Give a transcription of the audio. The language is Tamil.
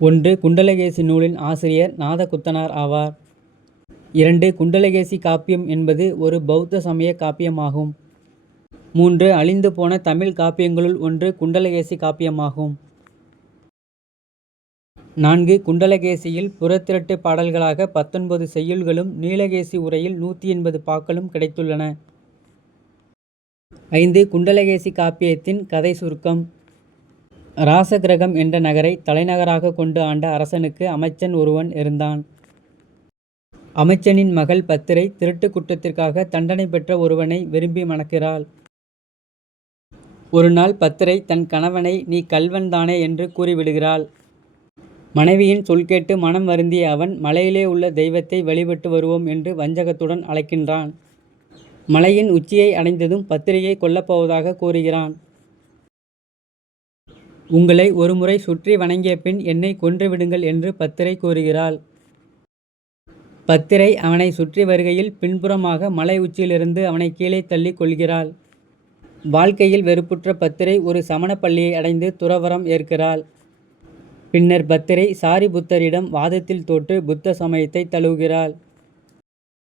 1. குண்டலகேசி நூலின் ஆசிரியர் நாதகுத்தனார் ஆவார். 2. குண்டலகேசி காப்பியம் என்பது ஒரு பௌத்த சமய காப்பியமாகும். 3. அழிந்து போன தமிழ் காப்பியங்களுள் ஒன்று குண்டலகேசி காப்பியமாகும். 4. குண்டலகேசியில் புறத்திரட்டு பாடல்களாக 19 செய்யுள்களும் நீலகேசி உரையில் 180 பாக்களும் கிடைத்துள்ளன. 5. குண்டலகேசி காப்பியத்தின் கதை சுருக்கம். ராசகிரகம் என்ற நகரை தலைநகராக கொண்டு ஆண்ட அரசனுக்கு அமைச்சன் ஒருவன் இருந்தான். அமைச்சனின் மகள் பத்திரை திருட்டு குற்றத்திற்காக தண்டனை பெற்ற ஒருவனை விரும்பி மணக்கிறாள். ஒரு நாள் பத்திரை தன் கணவனை நீ கள்வன் தானே என்று கூறிவிடுகிறாள். மனைவியின் சொல் கேட்டு மனம் வருந்திய அவன் மலையிலே உள்ள தெய்வத்தை வழிபட்டு வருவோம் என்று வஞ்சகத்துடன் அழைக்கின்றான். மலையின் உச்சியை அடைந்ததும் பத்திரையை கொல்லப்போவதாக கூறுகிறான். உங்களை ஒருமுறை சுற்றி வணங்கிய பின் என்னை கொன்றுவிடுங்கள் என்று பத்திரை கூறுகிறாள். பத்திரை அவனை சுற்றி வருகையில் பின்புறமாக மலை உச்சியிலிருந்து அவனை கீழே தள்ளி கொள்கிறாள். வாழ்க்கையில் வெறுப்புற்ற பத்திரை ஒரு சமண பள்ளியை அடைந்து துறவறம் ஏற்கிறாள். பின்னர் பத்திரை சாரி புத்தரிடம் வாதத்தில் தோற்று புத்த சமயத்தை தழுவுகிறாள்.